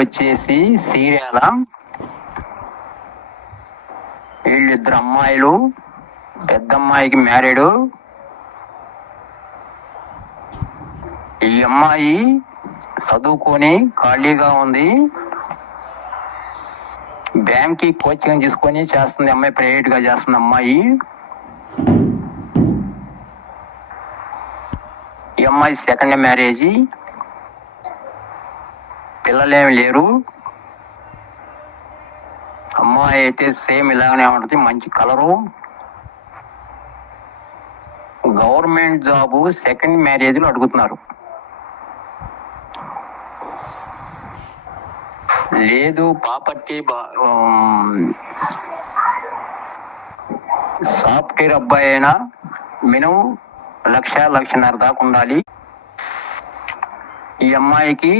వచ్చేసి సీరియాల. వీళ్ళిద్దరు అమ్మాయిలు, పెద్ద అమ్మాయికి మ్యారీడు. ఈ అమ్మాయి చదువుకొని ఖాళీగా ఉంది, బ్యాంక్ కి కోచింగ్ తీసుకొని చేస్తుంది. అమ్మాయి ప్రైవేట్ గా చేస్తుంది. అమ్మాయి ఈ అమ్మాయి సెకండ్ మ్యారేజీ, పిల్లలేమి లేరు. అమ్మాయి అయితే సేమ్ ఇలాగనే ఉంటుంది, మంచి కలరు, గవర్నమెంట్ జాబు, సెకండ్ మ్యారేజ్లు అడుగుతున్నారు. లేదు ప్రాపర్టీ సాఫ్ట్వేర్ అబ్బాయి అయినా మినిమం 1,00,000-1,50,000 దాకా ఉండాలి. ఈ అమ్మాయికి